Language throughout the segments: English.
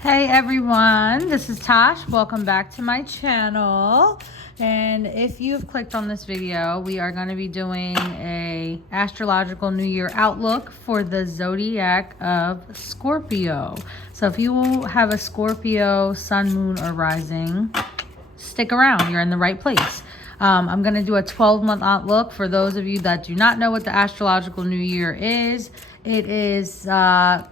Hey everyone, this is Tosh. Welcome back to my channel. And if you've clicked on this video, we are going to be doing a astrological New Year outlook for the Zodiac of Scorpio. So if you have a Scorpio sun, moon, or rising, stick around. You're in the right place. I'm going to do a 12-month outlook for those of you that do not know what the astrological New Year is. It is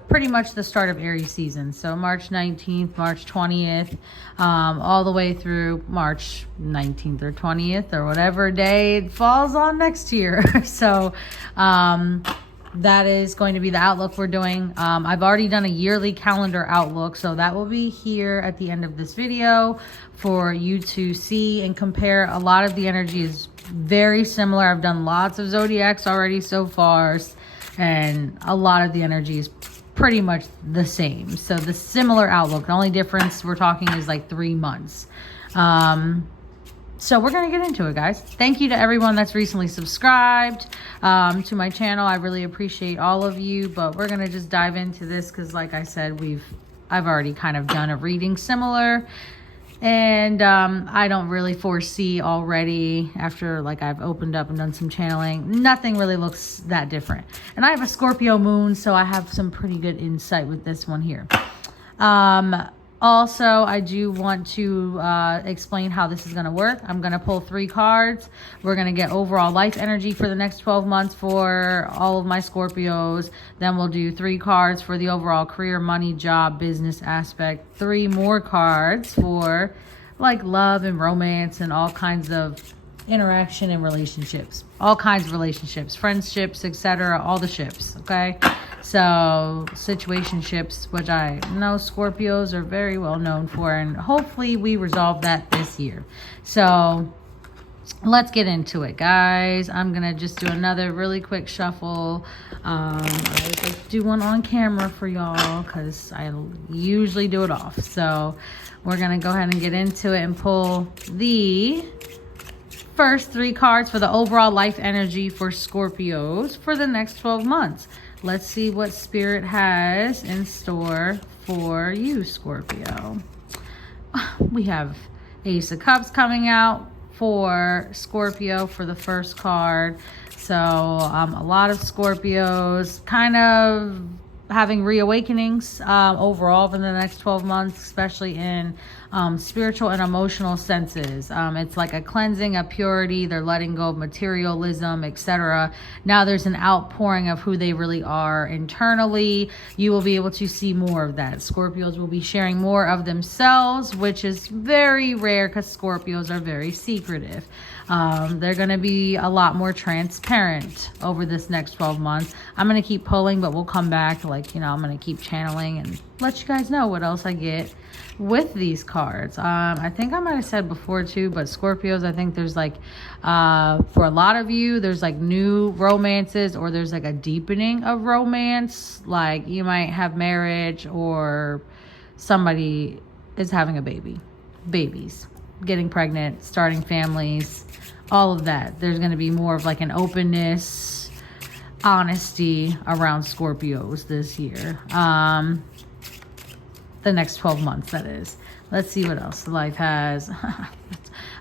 pretty much the start of Aries season. So March 19th, March 20th, all the way through March 19th or 20th or whatever day it falls on next year. So that is going to be the outlook we're doing. I've already done a yearly calendar outlook, so that will be here at the end of this video for you to see and compare. A lot of the energy is very similar. I've done lots of zodiacs already so far, and a lot of the energy is pretty much the same. So the similar outlook, the only difference we're talking is like 3 months. So we're going to get into it, guys. Thank you to everyone that's recently subscribed to my channel. I really appreciate all of you, but we're going to just dive into this because, like I said, I've already kind of done a reading similar. And I don't really foresee already, after like I've opened up and done some channeling, nothing really looks that different. And I have a Scorpio moon, so I have some pretty good insight with this one here. Also, I do want to explain how this is going to work. I'm going to pull 3 cards. We're going to get overall life energy for the next 12 months for all of my Scorpios. Then we'll do 3 cards for the overall career, money, job, business aspect. 3 more cards for like love and romance and all kinds of interaction and relationships. All kinds of relationships, friendships, etc. All the ships, okay? So situationships, which I know Scorpios are very well known for, and hopefully we resolve that this year. So let's get into it, guys. I'm gonna just do another really quick shuffle. I always do one on camera for y'all because I usually do it off. So we're gonna go ahead and get into it and pull the first 3 cards for the overall life energy for Scorpios for the next 12 months. Let's see what Spirit has in store for you, Scorpio. We have Ace of Cups coming out for Scorpio for the first card. So a lot of Scorpios kind of having reawakenings overall for the next 12 months, especially in spiritual and emotional senses. It's like a cleansing, a purity. They're letting go of materialism, etc. Now there's an outpouring of who they really are internally. You will be able to see more of that. Scorpios will be sharing more of themselves, which is very rare because Scorpios are very secretive. They're going to be a lot more transparent over this next 12 months. I'm going to keep pulling, but we'll come back. I'm going to keep channeling and let you guys know what else I get with these cards. I think I might have said before too, but Scorpios, I think there's like, for a lot of you, there's like new romances, or there's like a deepening of romance. Like you might have marriage, or somebody is having a babies, getting pregnant, starting families, all of that. There's going to be more of like an openness, honesty around Scorpios this year. The next 12 months, that is. Let's see what else life has.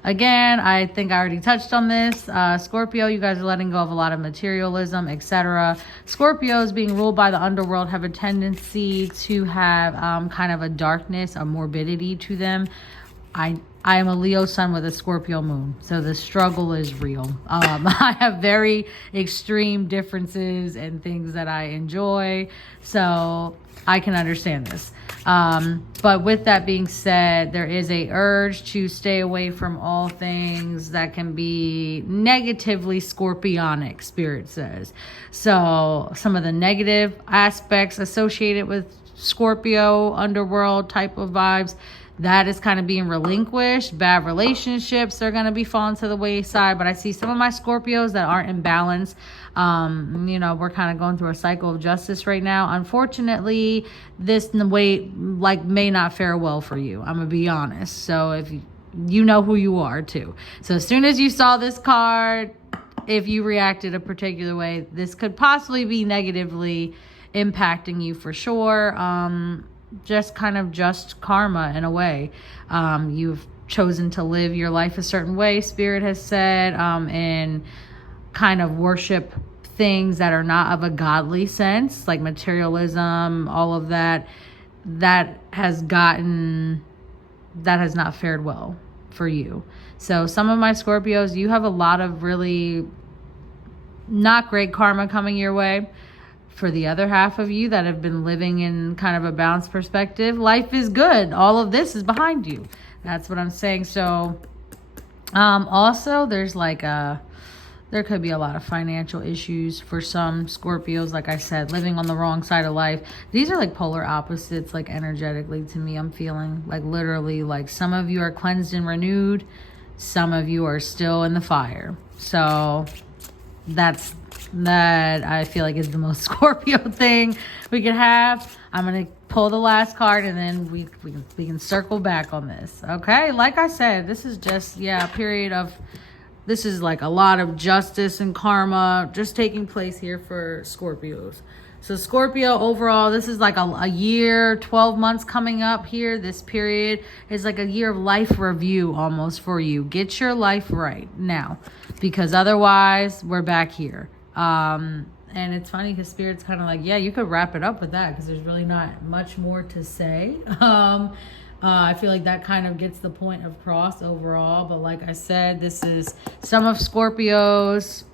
Again, I think I already touched on this. Scorpio, you guys are letting go of a lot of materialism, etc. Scorpios, being ruled by the underworld, have a tendency to have kind of a darkness, a morbidity to them. I am a Leo sun with a Scorpio moon, so the struggle is real. I have very extreme differences and things that I enjoy, so I can understand this. But with that being said, there is a urge to stay away from all things that can be negatively scorpionic, Spirit says. So some of the negative aspects associated with Scorpio underworld type of vibes, that is kind of being relinquished. Bad relationships are going to be falling to the wayside. But I see some of my Scorpios that aren't in balance. We're kind of going through a cycle of justice right now. Unfortunately, this way may not fare well for you. I'm going to be honest. So if you know who you are too. So as soon as you saw this card, if you reacted a particular way, this could possibly be negatively impacting you for sure. just kind of just karma in a way. You've chosen to live your life a certain way, Spirit has said, and kind of worship things that are not of a godly sense, like materialism, all of that, that has not fared well for you. So some of my Scorpios, you have a lot of really not great karma coming your way. For the other half of you that have been living in kind of a balanced perspective, life is good. All of this is behind you. That's what I'm saying. So also there's like there could be a lot of financial issues for some Scorpios. Like I said, living on the wrong side of life. These are like polar opposites, like energetically to me. I'm feeling like literally like some of you are cleansed and renewed. Some of you are still in the fire. So that I feel like is the most Scorpio thing we could have. I'm going to pull the last card and then we can circle back on this. Okay. Like I said, this is just, a period of, this is like a lot of justice and karma just taking place here for Scorpios. So Scorpio overall, this is like a year, 12 months coming up here. This period is like a year of life review almost for you. Get your life right now, because otherwise we're back here. And it's funny because Spirit's kind of like, yeah, you could wrap it up with that because there's really not much more to say. I feel like that kind of gets the point across overall. But like I said, this is some of Scorpios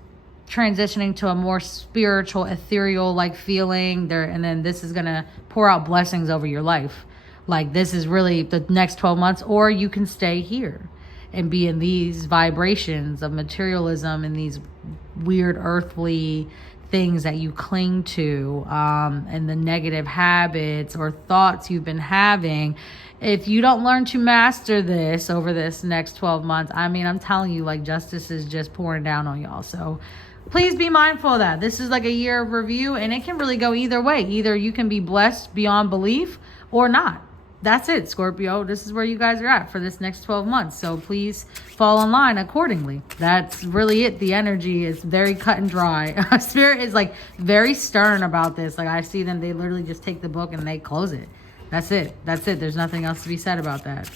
transitioning to a more spiritual, ethereal like feeling there, and then this is gonna pour out blessings over your life. Like this is really the next 12 months, or you can stay here and be in these vibrations of materialism and these weird earthly things that you cling to, and the negative habits or thoughts you've been having. If you don't learn to master this over this next 12 months, I mean, I'm telling you, like justice is just pouring down on y'all. So please be mindful of that. This is like a year of review, and it can really go either way. Either you can be blessed beyond belief or not. That's it, Scorpio. This is where you guys are at for this next 12 months. So please fall in line accordingly. That's really it. The energy is very cut and dry. Spirit is like very stern about this. Like I see them, they literally just take the book and they close it. That's it. That's it. There's nothing else to be said about that.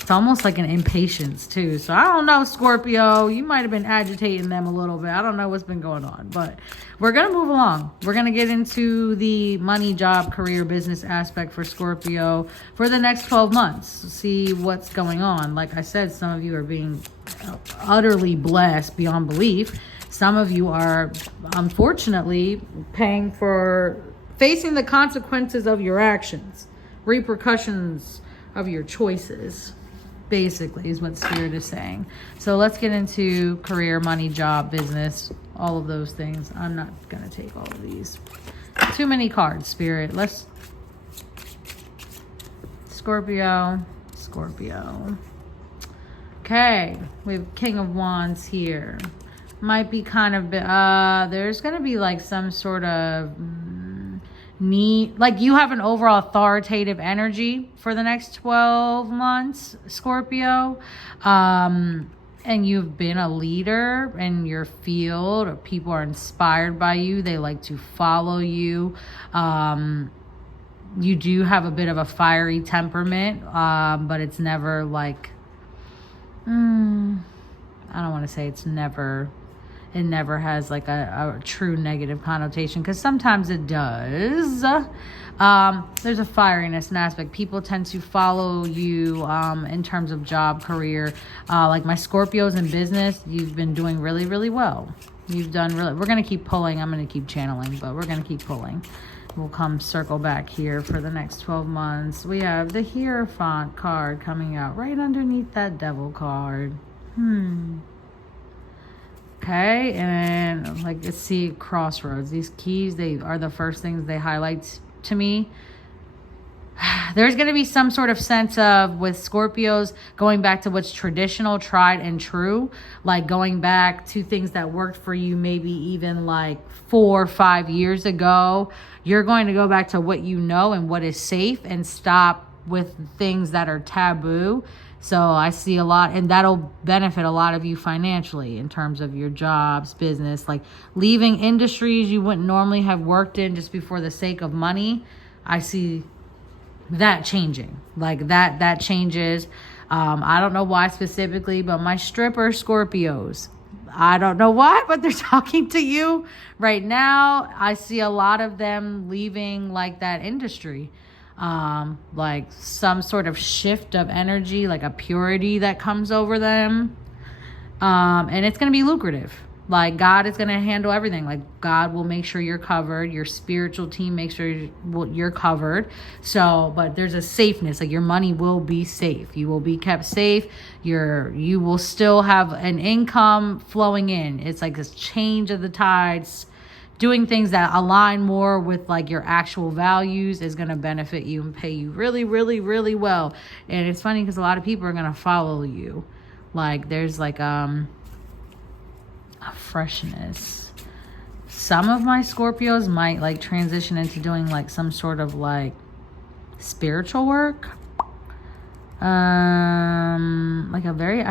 It's almost like an impatience too. So I don't know, Scorpio, you might have been agitating them a little bit. I don't know what's been going on, but we're going to move along. We're going to get into the money, job, career, business aspect for Scorpio for the next 12 months. See what's going on. Like I said, some of you are being utterly blessed beyond belief. Some of you are unfortunately facing the consequences of your actions, repercussions of your choices, basically is what Spirit is saying. So let's get into career, money, job, business, all of those things. I'm not going to take all of these. Too many cards, Spirit. Let's... Scorpio. Okay. We have King of Wands here. Might be kind of... there's going to be like some sort of... like you have an overall authoritative energy for the next 12 months, Scorpio, and you've been a leader in your field, or people are inspired by you, they like to follow you. You do have a bit of a fiery temperament, but it's never like I don't want to say it's never... It never has like a true negative connotation, because sometimes it does. There's a fieriness and aspect. People tend to follow you in terms of job, career. Like my Scorpios in business, you've been doing really, really well. You've done really... We're going to keep pulling. I'm going to keep channeling, but we're going to keep pulling. We'll come circle back here for the next 12 months. We have the Hierophant card coming out right underneath that Devil card. Okay, and like let's see, crossroads. These keys, they are the first things they highlight to me. There's going to be some sort of sense of, with Scorpios, going back to what's traditional, tried and true, like going back to things that worked for you maybe even like 4 or 5 years ago. You're going to go back to what you know and what is safe, and stop with things that are taboo. So I see a lot, and that'll benefit a lot of you financially in terms of your jobs, business, like leaving industries you wouldn't normally have worked in just before the sake of money. I see that changing. Like that changes. I don't know why specifically, but my stripper Scorpios, I don't know why, but they're talking to you right now. I see a lot of them leaving like that industry. Like some sort of shift of energy, like a purity that comes over them. And it's going to be lucrative. Like God is going to handle everything. Like God will make sure you're covered. Your spiritual team makes sure you're covered. So, but there's a safeness. Like your money will be safe. You will be kept safe. You will still have an income flowing in. It's like this change of the tides. Doing things that align more with like your actual values is going to benefit you and pay you really, really, really well. And it's funny because a lot of people are going to follow you. Like there's like a freshness. Some of my Scorpios might like transition into doing like some sort of like spiritual work. I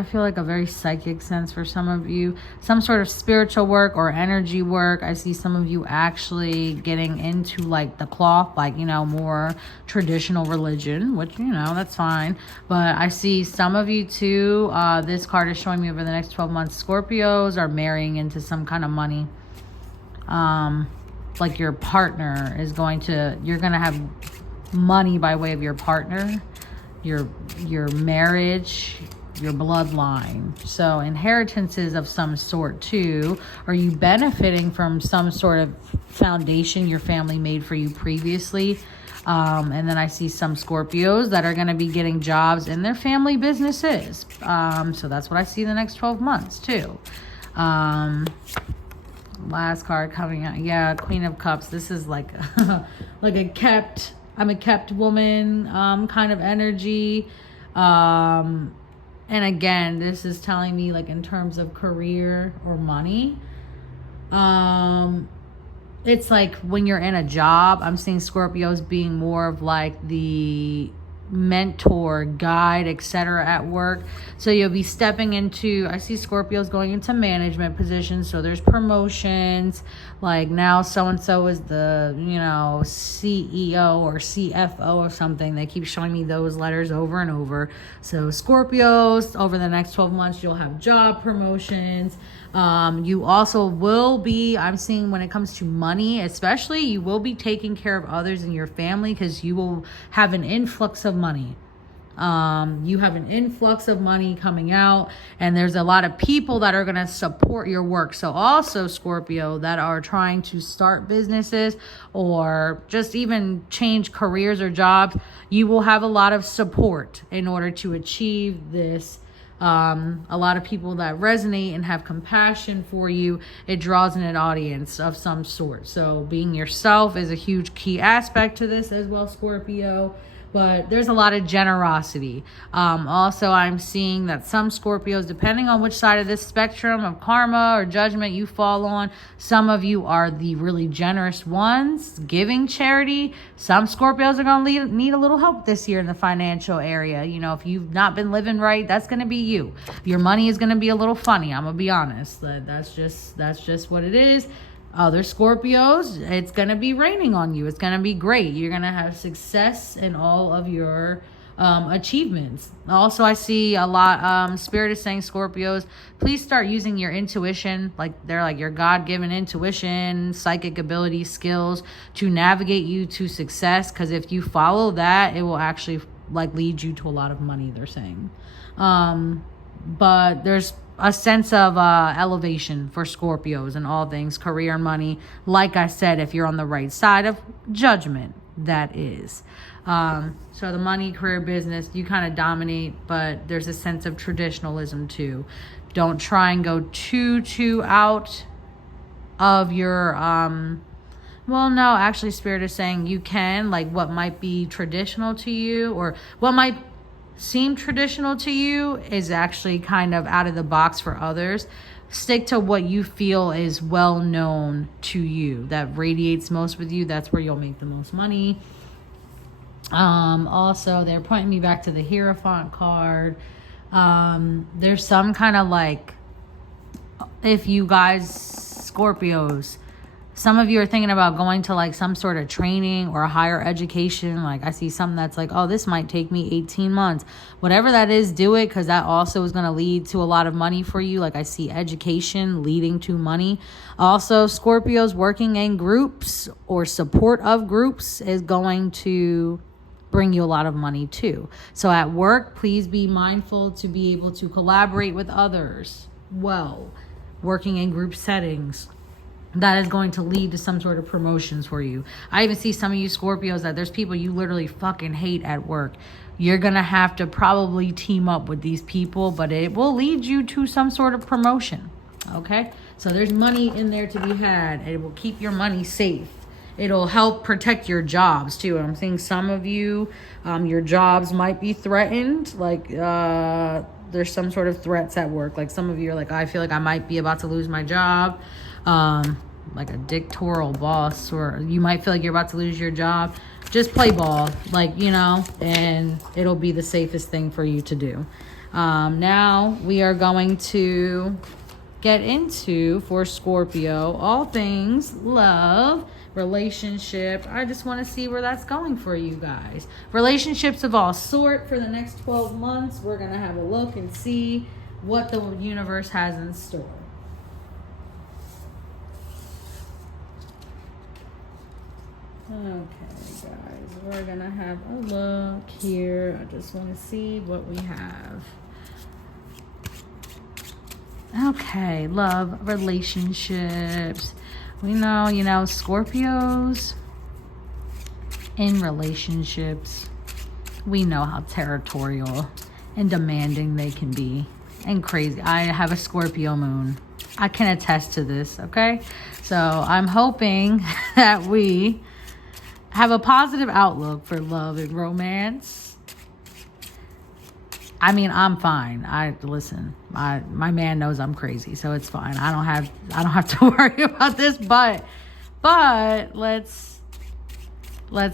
feel like a very psychic sense for some of you, some sort of spiritual work or energy work. I see some of you actually getting into like the cloth, like, you know, more traditional religion, which, you know, that's fine. But I see some of you too, this card is showing me over the next 12 months, Scorpios are marrying into some kind of money. Like your partner is you're going to have money by way of your partner, your marriage, your bloodline. So inheritances of some sort too. Are you benefiting from some sort of foundation your family made for you previously? And then I see some Scorpios that are going to be getting jobs in their family businesses. So that's what I see in the next 12 months too. Last card coming out. Yeah, Queen of Cups. This is like like I'm a kept woman kind of energy. And again, this is telling me like in terms of career or money. It's like when you're in a job, I'm seeing Scorpios being more of like the mentor, guide, etc. at work. So you'll be stepping into, I see Scorpios going into management positions. So there's promotions, like now so-and-so is the, you know, CEO or CFO or something. They keep showing me those letters over and over. So Scorpios, over the next 12 months, you'll have job promotions. You also will be, I'm seeing when it comes to money, especially, you will be taking care of others in your family because you will have an influx of money. You have an influx of money coming out, and there's a lot of people that are going to support your work. So also Scorpio that are trying to start businesses or just even change careers or jobs, you will have a lot of support in order to achieve this. A lot of people that resonate and have compassion for you, it draws in an audience of some sort. So being yourself is a huge key aspect to this as well, Scorpio. But there's a lot of generosity. Also, I'm seeing that some Scorpios, depending on which side of this spectrum of karma or judgment you fall on, some of you are the really generous ones, giving charity. Some Scorpios are going to need a little help this year in the financial area. You know, if you've not been living right, that's going to be you. Your money is going to be a little funny. I'm going to be honest. That's just what it is. Other Scorpios, it's going to be raining on you. It's going to be great. You're going to have success in all of your achievements. Also, I see a lot, Spirit is saying, Scorpios, please start using your intuition, like they're like your God-given intuition, psychic ability, skills to navigate you to success. Because if you follow that, it will actually like lead you to a lot of money, they're saying. But there's a sense of elevation for Scorpios and all things career and money. Like I said, if you're on the right side of judgment, that is. So the money, career, business, you kind of dominate, but there's a sense of traditionalism too. Don't try and go too out of your, well, no, actually Spirit is saying you can, like what might be traditional to you or what might seem traditional to you is actually kind of out of the box for others. Stick to what you feel is well known to you, that radiates most with you. That's where you'll make the most money. Also, they're pointing me back to the Hierophant card. There's some kind of like, if you guys Scorpios Some of you are thinking about going to like some sort of training or a higher education. Like I see something that's like, oh, this might take me 18 months. Whatever that is, do it, because that also is going to lead to a lot of money for you. Like I see education leading to money. Also, Scorpios working in groups or support of groups is going to bring you a lot of money too. So at work, please be mindful to be able to collaborate with others well, working in group settings. That is going to lead to some sort of promotions for you. I even see some of you Scorpios that there's people you literally fucking hate at work. You're going to have to probably team up with these people, but it will lead you to some sort of promotion. Okay? So there's money in there to be had. It will keep your money safe. It'll help protect your jobs too. I'm seeing some of you, your jobs might be threatened. Like there's some sort of threats at work. Like some of you are like, I feel like I might be about to lose my job. Like a dictatorial boss, or you might feel like you're about to lose your job. Just play ball, like, you know, and it'll be the safest thing for you to do. Now we are going to get into, for Scorpio, all things love, relationship. I just want to see where that's going for you guys. Relationships of all sort for the next 12 months. We're going to have a look and see what the universe has in store. Okay, guys, we're going to have a look here. I just want to see what we have. Okay, love, relationships. We know, Scorpios in relationships, we know how territorial and demanding they can be and crazy. I have a Scorpio moon. I can attest to this, okay? So I'm hoping that we have a positive outlook for love and romance. I mean, I'm fine. Listen, my man knows I'm crazy, so it's fine. I don't have to worry about this, but let's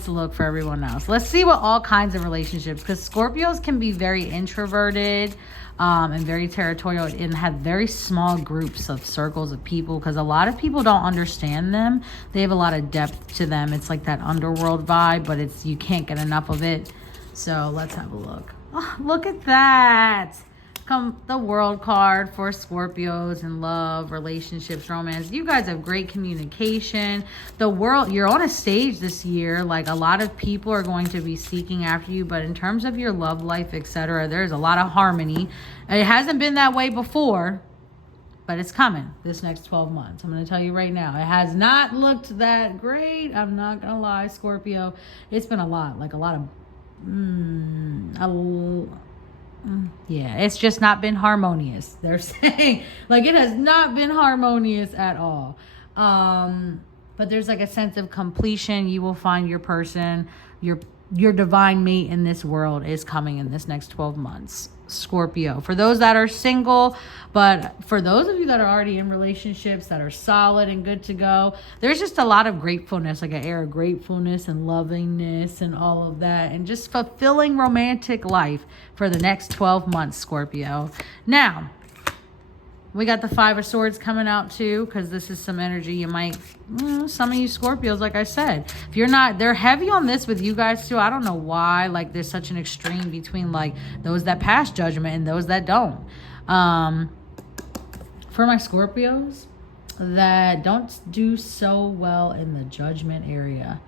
look for everyone else. Let's see what all kinds of relationships, because Scorpios can be very introverted and very territorial and have very small groups of circles of people, because a lot of people don't understand them. They have a lot of depth to them. It's like that underworld vibe, but you can't get enough of it. So let's have a look. Oh, look at that. Come the world card for Scorpios in love, relationships, romance. You guys have great communication. The world, you're on a stage this year. Like a lot of people are going to be seeking after you, but in terms of your love life, etc., there's a lot of harmony. It hasn't been that way before, but it's coming this next 12 months. I'm going to tell you right now. It has not looked that great. I'm not going to lie, Scorpio. It's been a lot, like a lot of yeah, it's just not been harmonious. They're saying like it has not been harmonious at all. But there's like a sense of completion. You will find your person, your divine mate in this world is coming in this next 12 months. Scorpio. For those that are single, but for those of you that are already in relationships that are solid and good to go, there's just a lot of gratefulness, like an air of gratefulness and lovingness and all of that, and just fulfilling romantic life for the next 12 months, Scorpio. Now, we got the Five of Swords coming out too, because this is some energy you might, some of you Scorpios, like I said, if you're not, they're heavy on this with you guys too. I don't know why, like there's such an extreme between like those that pass judgment and those that don't. For my Scorpios that don't do so well in the judgment area,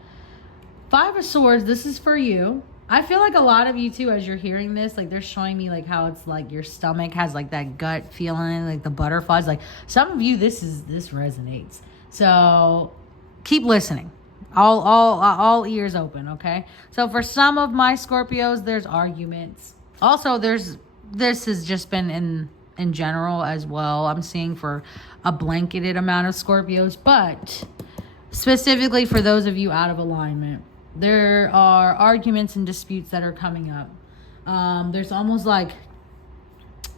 Five of Swords, this is for you. I feel like a lot of you too, as you're hearing this, like they're showing me like how it's like your stomach has like that gut feeling, like the butterflies. Like some of you, this resonates. So keep listening. All ears open, okay? So for some of my Scorpios, there's arguments. Also, this has just been in general as well. I'm seeing for a blanketed amount of Scorpios, but specifically for those of you out of alignment, there are arguments and disputes that are coming up. There's almost like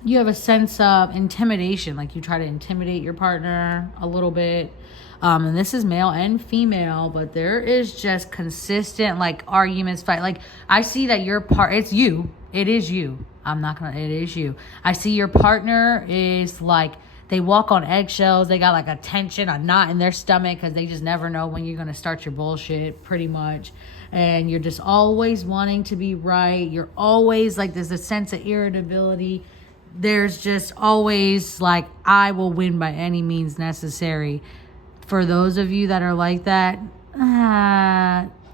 you have a sense of intimidation, like you try to intimidate your partner a little bit. And this is male and female, but there is just consistent like arguments, fight. Like I see that it's you. It is you. It is you. I see your partner is like They walk on eggshells. They got like a tension, a knot in their stomach because they just never know when you're going to start your bullshit, pretty much. And you're just always wanting to be right. You're always like, there's a sense of irritability. There's just always like, I will win by any means necessary. For those of you that are like that,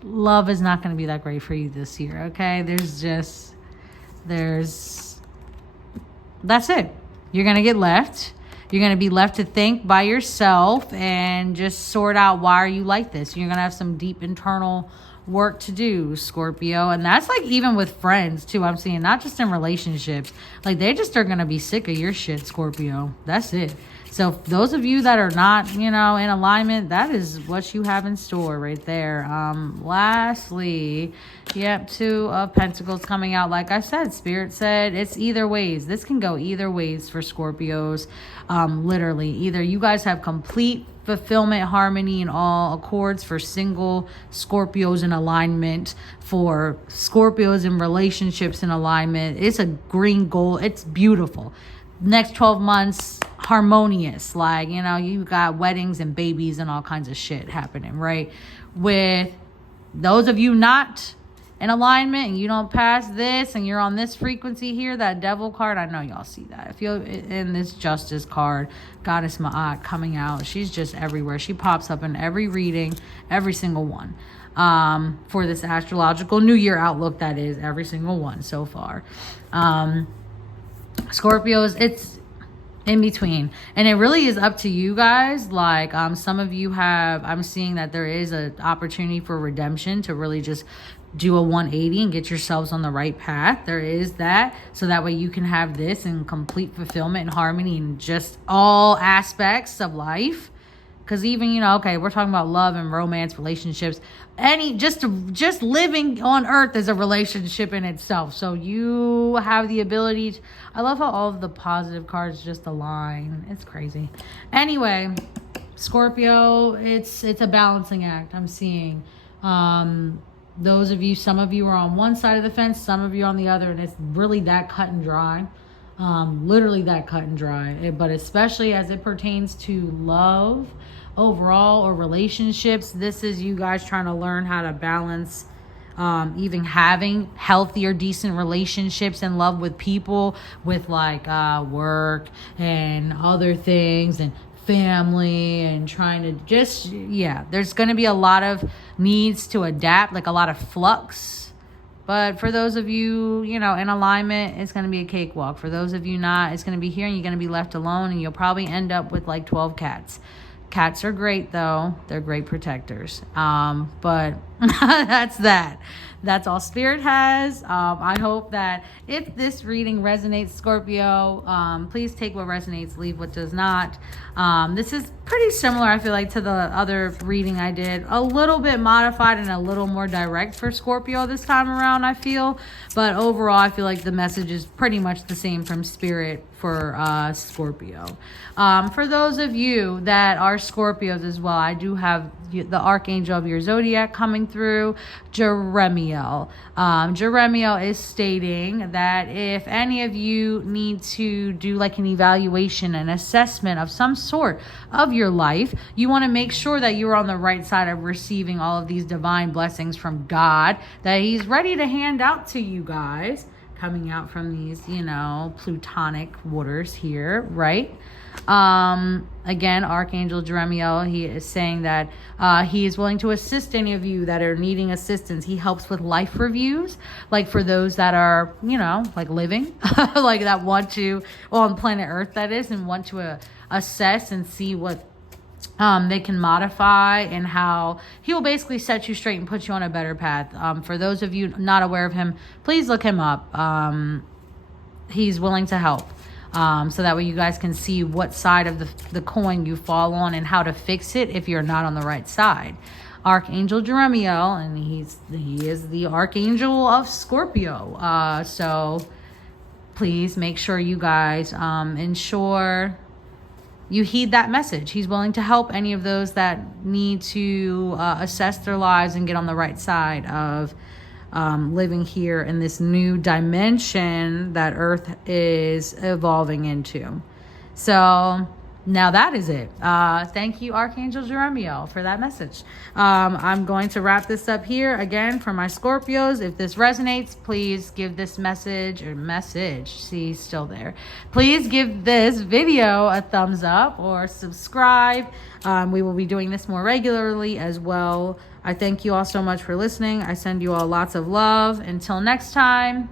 love is not going to be that great for you this year, okay? That's it. You're going to get left. You're going to be left to think by yourself and just sort out, why are you like this? You're going to have some deep internal work to do, Scorpio. And that's like even with friends too, I'm seeing, not just in relationships. Like they just are going to be sick of your shit, Scorpio. That's it. So those of you that are not, in alignment, that is what you have in store right there. Lastly, yep, 2 of Pentacles coming out. Like I said, Spirit said it's either ways. This can go either ways for Scorpios. Literally, either you guys have complete fulfillment, harmony, and all accords for single Scorpios in alignment, for Scorpios in relationships in alignment. It's a green gold. It's beautiful. Next 12 months, harmonious. Like, you got weddings and babies and all kinds of shit happening, right? With those of you not in alignment and you don't pass this and you're on this frequency here, that devil card, I know y'all see that. If you're in this justice card, Goddess Ma'at coming out, she's just everywhere. She pops up in every reading, every single one. For this astrological New Year outlook, that is, every single one so far. Scorpios, it's in between, and it really is up to you guys. Like some of you have, I'm seeing that there is an opportunity for redemption, to really just do a 180 and get yourselves on the right path. There is that, so that way you can have this in complete fulfillment and harmony in just all aspects of life. Because even, okay, we're talking about love and romance, relationships. Just living on earth is a relationship in itself. So you have the ability to, I love how all of the positive cards just align. It's crazy. Anyway, Scorpio, it's a balancing act, I'm seeing. Those of you, some of you are on one side of the fence, some of you on the other, and it's really that cut and dry. Literally that cut and dry. But especially as it pertains to love overall, or relationships, this is you guys trying to learn how to balance even having healthy or decent relationships and love with people, with like work and other things and family, and trying to just, there's going to be a lot of needs to adapt, like a lot of flux. But for those of you, in alignment, it's going to be a cakewalk. For those of you not, it's going to be here and you're going to be left alone, and you'll probably end up with like 12 cats. Cats are great though. They're great protectors. But that's that. That's all Spirit has. I hope that if this reading resonates, Scorpio, please take what resonates, leave what does not. This is pretty similar, I feel like, to the other reading I did. A little bit modified and a little more direct for Scorpio this time around, I feel. But overall, I feel like the message is pretty much the same from Spirit for Scorpio. For those of you that are Scorpios as well, I do have the archangel of your zodiac coming through, Jeremiel. Jeremiel is stating that if any of you need to do like an evaluation, an assessment of some sort of your life, you want to make sure that you're on the right side of receiving all of these divine blessings from God that he's ready to hand out to you guys, coming out from these, plutonic waters here, right? Again, Archangel Jeremiel, he is saying that he is willing to assist any of you that are needing assistance. He helps with life reviews, like for those that are, like living, like that want to, on planet Earth that is, and want to assess and see what they can modify, and how he will basically set you straight and put you on a better path. For those of you not aware of him, please look him up. He's willing to help. So that way you guys can see what side of the coin you fall on and how to fix it if you're not on the right side. Archangel Jeremiel, and he is the archangel of Scorpio. So please make sure you guys ensure you heed that message. He's willing to help any of those that need to assess their lives and get on the right side of living here in this new dimension that Earth is evolving into. So Now that is it. Thank you, Archangel Jeremiel, for that message. I'm going to wrap this up here again for my Scorpios. If this resonates, please give this message. See, still there. Please give this video a thumbs up or subscribe. We will be doing this more regularly as well. I thank you all so much for listening. I send you all lots of love. Until next time.